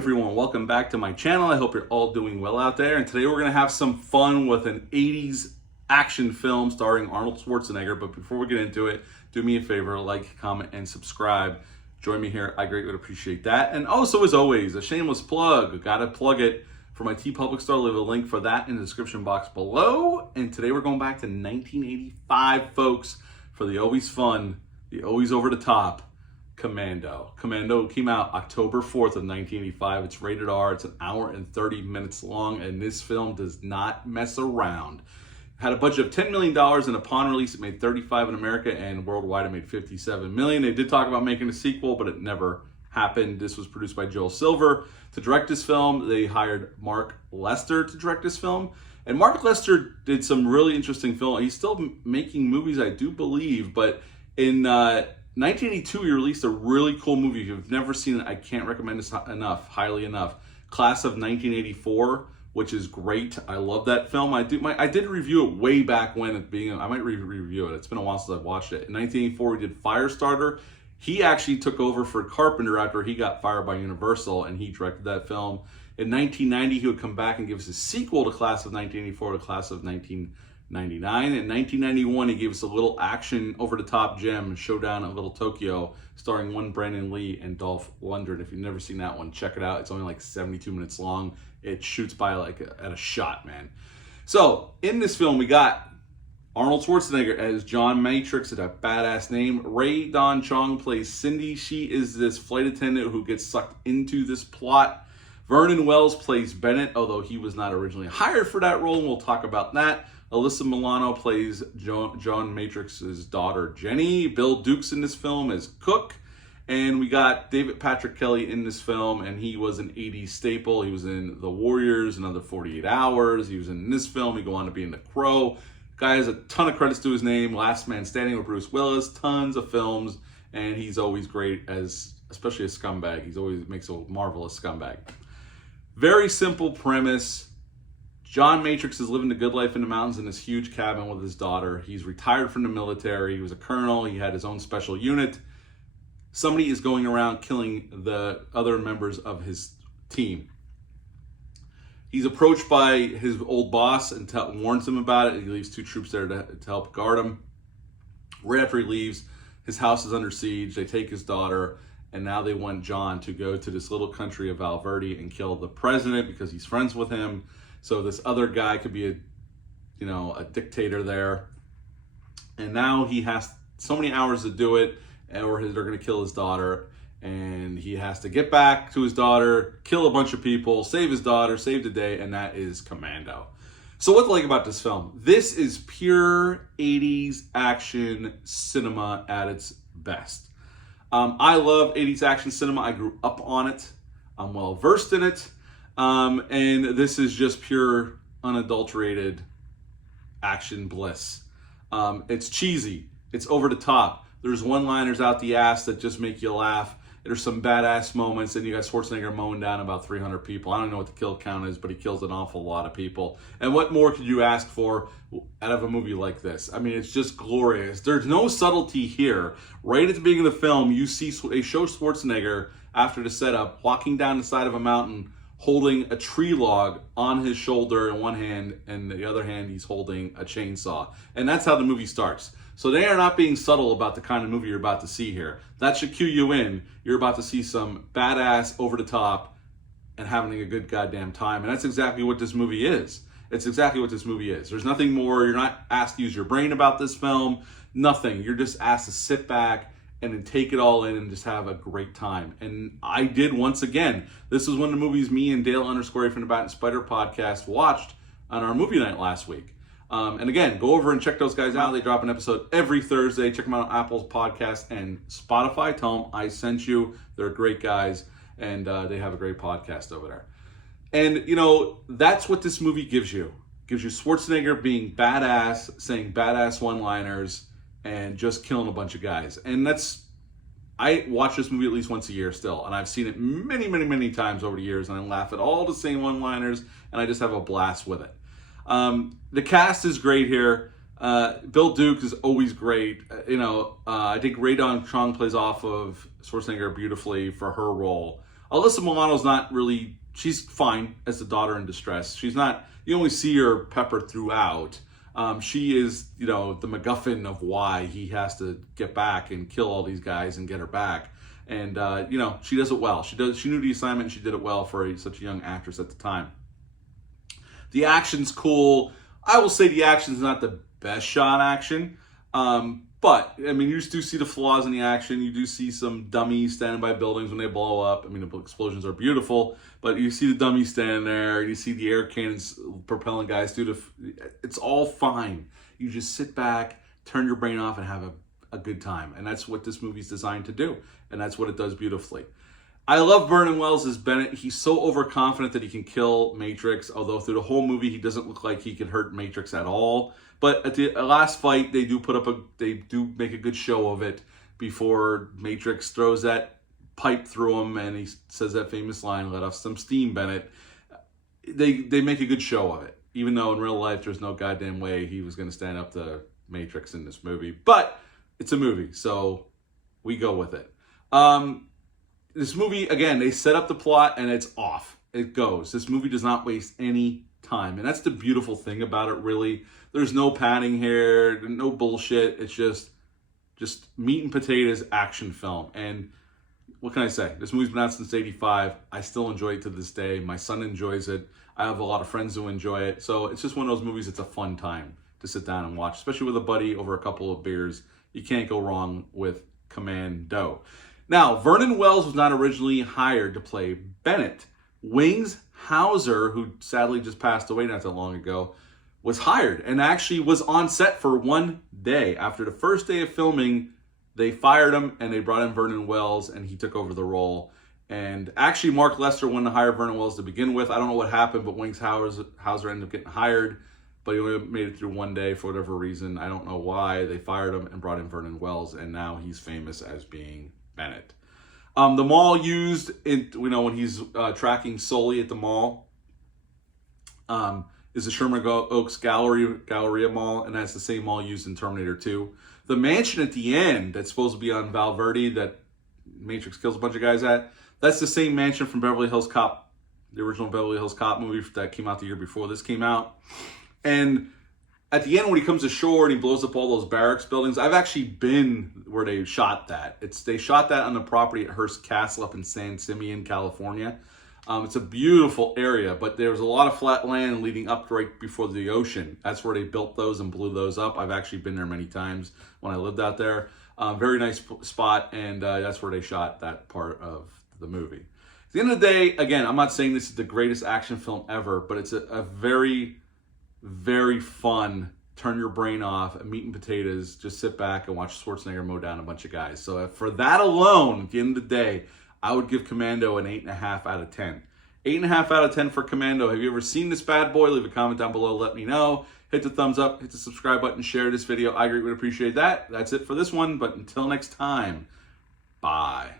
everyone, welcome back to my channel. I hope you're all doing well out there. And today we're going to have some fun with an 80s action film starring Arnold Schwarzenegger. But before we get into it, do me a favor, like, comment, and subscribe. Join me here. I greatly would appreciate that. And also, as always, a shameless plug. Gotta plug it for my TeePublic store. Leave a link for that in the description box below. And today we're going back to 1985, folks, for the always fun, the always over the top Commando. Commando came out October 4th of 1985. It's rated R. It's an hour and 30 minutes long, and this film does not mess around. Had a budget of $10 million, and upon release, it made $35 in America, and worldwide, it made $57 million. They did talk about making a sequel, but it never happened. This was produced by Joel Silver. To direct this film, they hired Mark Lester to direct this film. And Mark Lester did some really interesting film. He's still making movies, I do believe, but in 1982, he released a really cool movie. If you've never seen it, I can't recommend this highly enough. Class of 1984, which is great. I love that film. I did review it way back when at the beginning. I might review it. It's been a while since I've watched it. In 1984, we did Firestarter. He actually took over for Carpenter after he got fired by Universal, and he directed that film. In 1990, he would come back and give us a sequel to Class of 1984 to Class of 1999. In 1991, he gave us a little action over-the-top gem, Showdown at Little Tokyo, starring one Brandon Lee and Dolph Lundgren. If you've never seen that one, check it out. It's only like 72 minutes long. It shoots by like at a shot, man. So, in this film, we got Arnold Schwarzenegger as John Matrix. It's a badass name. Ray Dawn Chong plays Cindy. She is this flight attendant who gets sucked into this plot. Vernon Wells plays Bennett, although he was not originally hired for that role, and we'll talk about that. Alyssa Milano plays John Matrix's daughter, Jenny. Bill Duke's in this film as Cook. And we got David Patrick Kelly in this film, and he was an 80s staple. He was in The Warriors, Another 48 Hours. He was in this film. He go on to be in The Crow. Guy has a ton of credits to his name. Last Man Standing with Bruce Willis. Tons of films. And he's always great, especially a scumbag. He always makes a marvelous scumbag. Very simple premise. John Matrix is living the good life in the mountains in this huge cabin with his daughter. He's retired from the military. He was a colonel. He had his own special unit. Somebody is going around killing the other members of his team. He's approached by his old boss and warns him about it. He leaves 2 troops there to help guard him. Right after he leaves, his house is under siege. They take his daughter, and now they want John to go to this little country of Valverde and kill the president because he's friends with him. So this other guy could be a dictator there. And now he has so many hours to do it, or they're going to kill his daughter. And he has to get back to his daughter, kill a bunch of people, save his daughter, save the day, and that is Commando. So what to like about this film? This is pure 80s action cinema at its best. I love 80s action cinema. I grew up on it. I'm well versed in it. And this is just pure, unadulterated action bliss. It's cheesy. It's over the top. There's one-liners out the ass that just make you laugh. There's some badass moments, and you got Schwarzenegger mowing down about 300 people. I don't know what the kill count is, but he kills an awful lot of people. And what more could you ask for out of a movie like this? I mean, it's just glorious. There's no subtlety here. Right at the beginning of the film, they show Schwarzenegger, after the setup, walking down the side of a mountain, holding a tree log on his shoulder in one hand, and the other hand he's holding a chainsaw. And that's how the movie starts. So they are not being subtle about the kind of movie you're about to see here. That should cue you in. You're about to see some badass, over the top, and having a good goddamn time. And that's exactly what this movie is. It's exactly what this movie is. There's nothing more. You're not asked to use your brain about this film. Nothing. You're just asked to sit back and then take it all in and just have a great time. And I did once again. This was one of the movies me and Dale _ from the Bat and Spider podcast watched on our movie night last week. And again, go over and check those guys out. They drop an episode every Thursday. Check them out on Apple's podcast and Spotify. Tell them I sent you. They're great guys, and they have a great podcast over there. And, that's what this movie gives you. It gives you Schwarzenegger being badass, saying badass one-liners, and just killing a bunch of guys. And I watch this movie at least once a year still, and I've seen it many, many, many times over the years, and I laugh at all the same one-liners, and I just have a blast with it. The cast is great here. Bill Duke is always great. I think Ray Dawn Chong plays off of Schwarzenegger beautifully for her role. Alyssa Milano's not really, she's fine as the daughter in distress. She's not, you only see her peppered throughout. She is, you know, the MacGuffin of why he has to get back and kill all these guys and get her back. And, you know, she does it well. She knew the assignment and she did it well for such a young actress at the time. The action's cool. I will say the action's not the best shot action. But, I mean, you do see the flaws in the action. You do see some dummies standing by buildings when they blow up. I mean, the explosions are beautiful, but you see the dummies standing there. You see the air cannons propelling guys through it's all fine. You just sit back, turn your brain off, and have a good time. And that's what this movie's designed to do. And that's what it does beautifully. I love Vernon Wells as Bennett. He's so overconfident that he can kill Matrix, although through the whole movie he doesn't look like he can hurt Matrix at all. But at the last fight, they do make a good show of it before Matrix throws that pipe through him and he says that famous line, "Let off some steam, Bennett." They make a good show of it, even though in real life there's no goddamn way he was going to stand up to Matrix in this movie. But it's a movie, so we go with it. This movie, again, they set up the plot and it's off. It goes. This movie does not waste any time. And that's the beautiful thing about it, really. There's no padding here, no bullshit. It's just meat and potatoes action film. And what can I say? This movie's been out since '85. I still enjoy it to this day. My son enjoys it. I have a lot of friends who enjoy it. So it's just one of those movies that's a fun time to sit down and watch, especially with a buddy over a couple of beers. You can't go wrong with Commando. Now, Vernon Wells was not originally hired to play Bennett. Wings Hauser, who sadly just passed away not that long ago, was hired and actually was on set for one day. After the first day of filming, they fired him and they brought in Vernon Wells and he took over the role. And actually, Mark Lester wanted to hire Vernon Wells to begin with. I don't know what happened, but Wings Hauser ended up getting hired, but he only made it through one day for whatever reason. I don't know why. They fired him and brought in Vernon Wells, and now he's famous as being Bennett. The mall used in, when he's tracking Sully at the mall is the Sherman Oaks Galleria Mall, and that's the same mall used in Terminator 2. The mansion at the end that's supposed to be on Valverde that Matrix kills a bunch of guys at, that's the same mansion from Beverly Hills Cop, the original Beverly Hills Cop movie that came out the year before this came out. And at the end, when he comes ashore and he blows up all those barracks buildings, I've actually been where they shot that. They shot that on the property at Hearst Castle up in San Simeon, California. It's a beautiful area, but there's a lot of flat land leading up right before the ocean. That's where they built those and blew those up. I've actually been there many times when I lived out there. Very nice spot, and that's where they shot that part of the movie. At the end of the day, again, I'm not saying this is the greatest action film ever, but it's a very, very fun, turn your brain off, meat and potatoes, just sit back and watch Schwarzenegger mow down a bunch of guys. So for that alone, at the end of the day, I would give Commando an 8.5 out of 10. 8.5 out of 10 for Commando. Have you ever seen this bad boy? Leave a comment down below, let me know. Hit the thumbs up, hit the subscribe button, share this video. I greatly would appreciate that. That's it for this one, but until next time, bye.